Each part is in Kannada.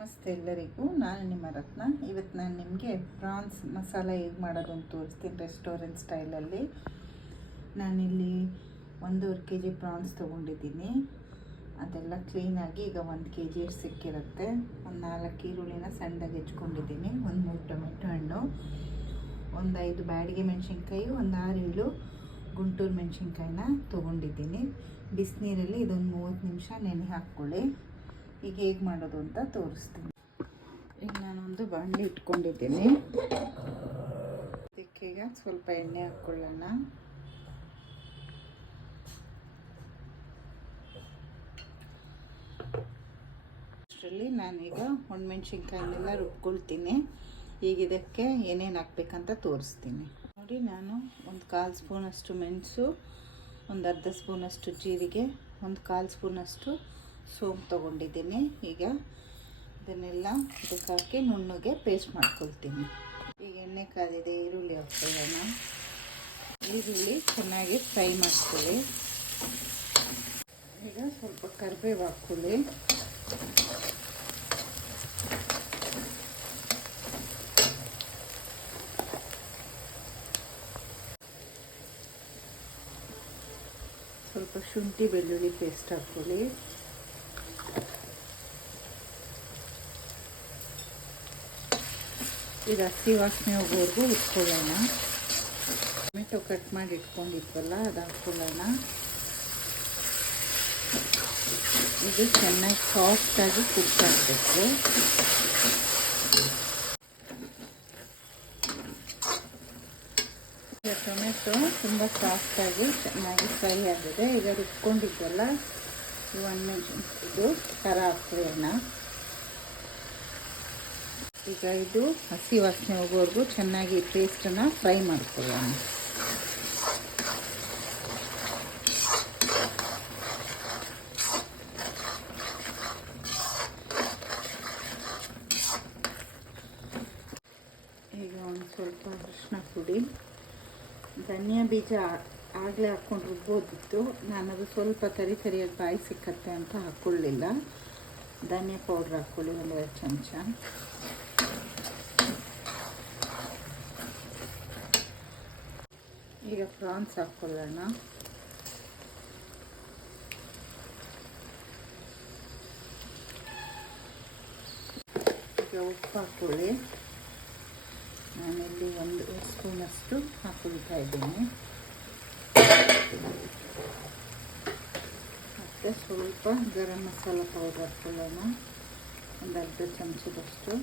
ನಮಸ್ತೆ ಎಲ್ಲರಿಗೂ, ನಾನು ನಿಮ್ಮ ರತ್ನ. ಇವತ್ತು ನಾನು ನಿಮಗೆ ಪ್ರಾನ್ಸ್ ಮಸಾಲ ಹೇಗೆ ಮಾಡೋದು ಅಂತ ತೋರಿಸ್ತೀನಿ ರೆಸ್ಟೋರೆಂಟ್ ಸ್ಟೈಲಲ್ಲಿ. ನಾನಿಲ್ಲಿ 1.5 kg ಪ್ರಾನ್ಸ್ ತೊಗೊಂಡಿದ್ದೀನಿ. ಅದೆಲ್ಲ ಕ್ಲೀನಾಗಿ ಈಗ 1 kg ಸಿಕ್ಕಿರುತ್ತೆ. ಒಂದು 4 ಈರುಳ್ಳಿನ ಸಣ್ಣದಾಗಿ ಹೆಚ್ಕೊಂಡಿದ್ದೀನಿ, ಒಂದು 3 ಟೊಮೆಟೊ ಹಣ್ಣು, ಒಂದು 5 ಬ್ಯಾಡಿಗೆ ಮೆಣಸಿನ್ಕಾಯಿ, ಒಂದು 6-7 ಗುಂಟೂರು ಮೆಣಸಿನ್ಕಾಯಿನ ತೊಗೊಂಡಿದ್ದೀನಿ. ಬಿಸಿನೀರಲ್ಲಿ ಇದೊಂದು 30 ನಿಮಿಷ ನೆನೆ ಹಾಕ್ಕೊಳ್ಳಿ. ಈಗ ಹೇಗೆ ಮಾಡೋದು ಅಂತ ತೋರಿಸ್ತೀನಿ. ಈಗ ನಾನೊಂದು ಬಾಣಲಿ ಇಟ್ಕೊಂಡಿದ್ದೀನಿ. ಇದಕ್ಕೀಗ ಸ್ವಲ್ಪ ಎಣ್ಣೆ ಹಾಕ್ಕೊಳ್ಳೋಣ. ಅಷ್ಟರಲ್ಲಿ ನಾನೀಗ ಒಣಮೆಣ್ಸಿನ್ಕಾಯಿನೆಲ್ಲ ರುಬ್ಕೊಳ್ತೀನಿ. ಈಗ ಇದಕ್ಕೆ ಏನೇನು ಹಾಕ್ಬೇಕಂತ ತೋರಿಸ್ತೀನಿ ನೋಡಿ. ನಾನು ಒಂದು 1/4 ಸ್ಪೂನಷ್ಟು ಮೆಣಸು, ಒಂದು ಅರ್ಧ ಸ್ಪೂನಷ್ಟು ಜೀರಿಗೆ, ಒಂದು 1/4 ಸ್ಪೂನಷ್ಟು ಸೋಂಪು ತೊಗೊಂಡಿದ್ದೀನಿ. ಈಗ ಇದನ್ನೆಲ್ಲ ಇದಕ್ಕೆ ಹಾಕಿ ನುಣ್ಣಗೆ ಪೇಸ್ಟ್ ಮಾಡ್ಕೊಳ್ತೀನಿ. ಈಗ ಎಣ್ಣೆ ಕಾದಿದೆ, ಈರುಳ್ಳಿ ಹಾಕ್ಕೊಳ್ಳೋಣ. ಈರುಳ್ಳಿ ಚೆನ್ನಾಗಿ ಫ್ರೈ ಮಾಡ್ಕೊಳ್ಳಿ. ಈಗ ಸ್ವಲ್ಪ ಕರಿಬೇವು ಹಾಕ್ಕೊಳ್ಳಿ. ಸ್ವಲ್ಪ ಶುಂಠಿ ಬೆಳ್ಳುಳ್ಳಿ ಪೇಸ್ಟ್ ಹಾಕ್ಕೊಳ್ಳಿ. ಇದು ಹಸಿ ವಾಸನೆ ಹೋಗೋವರೆಗೂ ಇಟ್ಕೊಳ್ಳೋಣ. ಟೊಮೆಟೊ ಕಟ್ ಮಾಡಿ ಇಟ್ಕೊಂಡಿದ್ವಲ್ಲ ಅದು ಹಾಕ್ಕೊಳ್ಳೋಣ. ಇದು ಚೆನ್ನಾಗಿ ಸಾಫ್ಟಾಗಿ ಕುಕ್ ಆಗಬೇಕು. ಈಗ ಟೊಮೆಟೊ ತುಂಬ ಸಾಫ್ಟಾಗಿ ಚೆನ್ನಾಗಿ ಫ್ರೈ ಆಗಿದೆ. ಈಗ ರುಬ್ಕೊಂಡಿದ್ವಲ್ಲ ಇದು ಖಾರ ಹಾಕ್ಕೊಳ್ಳೋಣ. ಈಗ ಇದು ಹಸಿ ವಾಸನೆ ಹೋಗೋವರೆಗೂ ಚೆನ್ನಾಗಿ ಪೇಸ್ಟನ್ನು ಫ್ರೈ ಮಾಡ್ಕೊಳ್ಳೋಣ. ಈಗ ಒಂದು ಸ್ವಲ್ಪ ಅರಿಶಿನ ಪುಡಿ, ಧನಿಯಾ ಬೀಜ ಆಗಲೇ ಹಾಕ್ಕೊಂಡು ರುಬ್ಬೋದಿತ್ತು. ನಾನದು ಸ್ವಲ್ಪ ತರಿಯಾಗಿ ಬಾಯಿ ಸಿಕ್ಕತ್ತೆ ಅಂತ ಹಾಕ್ಕೊಳ್ಳಿಲ್ಲ. ಧನಿಯಾ ಪೌಡ್ರ್ ಹಾಕ್ಕೊಳ್ಳಿ, 1 ಚಮಚ. ಈಗ ಪ್ರಾನ್ಸ್ ಹಾಕ್ಕೊಳ್ಳೋಣ. ಈಗ ಉಪ್ಪು ಹಾಕ್ಕೊಳ್ಳಿ. ನಾನಿಲ್ಲಿ 1 ಸ್ಪೂನಷ್ಟು ಹಾಕ್ಕೊಳ್ತಾ ಇದ್ದೀನಿ. ಮತ್ತು ಸ್ವಲ್ಪ ಗರಂ ಮಸಾಲ ಪೌಡರ್ ಹಾಕ್ಕೊಳ್ಳೋಣ, ಒಂದು ಅರ್ಧ ಚಮಚದಷ್ಟು.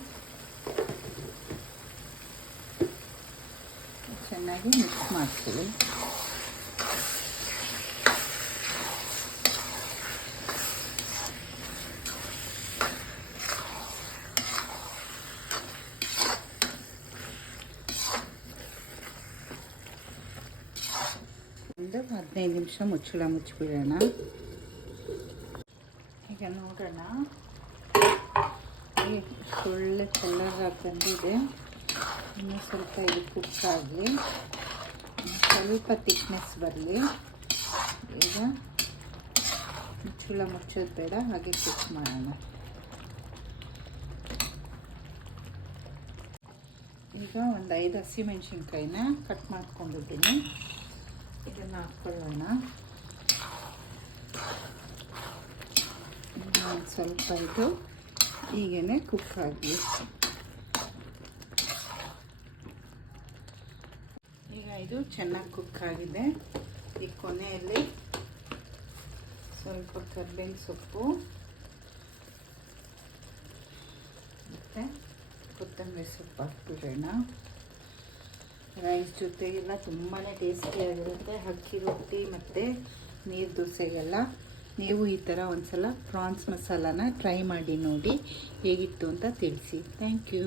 ಚೆನ್ನಾಗಿ ಮಿಕ್ಸ್ ಮಾಡ್ಕೊಳ್ಳಿ. ಒಂದು 15 ನಿಮಿಷ ಮುಚ್ಚಳ ಮುಚ್ಚಿಬಿಡೋಣ. ಈಗ ನೋಡೋಣ, ಒಳ್ಳೆ ಕಲರ್ ಬಂದಿದೆ. ಇನ್ನೂ ಸ್ವಲ್ಪ ಇದು ಕುಕ್ ಆಗಲಿ, ಸ್ವಲ್ಪ ತಿಕ್ನೆಸ್ ಬರಲಿ. ಈಗ ಮುಚ್ಚಳ ಮುಚ್ಚೋದು ಬೇಡ, ಹಾಗೆ ಕುಕ್ ಮಾಡೋಣ. ಈಗ ಒಂದು 5 ಹಸಿಮೆಣಸಿನ್ಕಾಯಿನ ಕಟ್ ಮಾಡ್ಕೊಂಡಿದ್ದೀನಿ. ಇದನ್ನು ಹಾಕ್ಕೊಳ್ಳೋಣ. ಒಂದು ಸ್ವಲ್ಪ ಇದು ಹೀಗೇ ಕುಕ್ ಆಗಲಿ. ಈಗ ಇದು ಚೆನ್ನಾಗಿ ಕುಕ್ ಆಗಿದೆ. ಈ ಕೊನೆಯಲ್ಲಿ ಸ್ವಲ್ಪ ಕರಿಬೇವಿನ ಸೊಪ್ಪು ಮತ್ತು ಕೊತ್ತಂಬರಿ ಸೊಪ್ಪು ಹಾಕ್ಬಿಡೋಣ. ರೈಸ್ ಜೊತೆಗೆಲ್ಲ ತುಂಬಾ ಟೇಸ್ಟಿಯಾಗಿರುತ್ತೆ. ಅಕ್ಕಿ ರೊಟ್ಟಿ ಮತ್ತು ನೀರು ದೋಸೆಗೆಲ್ಲ ನೀವು ಈ ಥರ ಒಂದು ಸಲ ಪ್ರಾನ್ಸ್ ಮಸಾಲಾನ ಟ್ರೈ ಮಾಡಿ ನೋಡಿ, ಹೇಗಿತ್ತು ಅಂತ ತಿಳಿಸಿ. Thank you.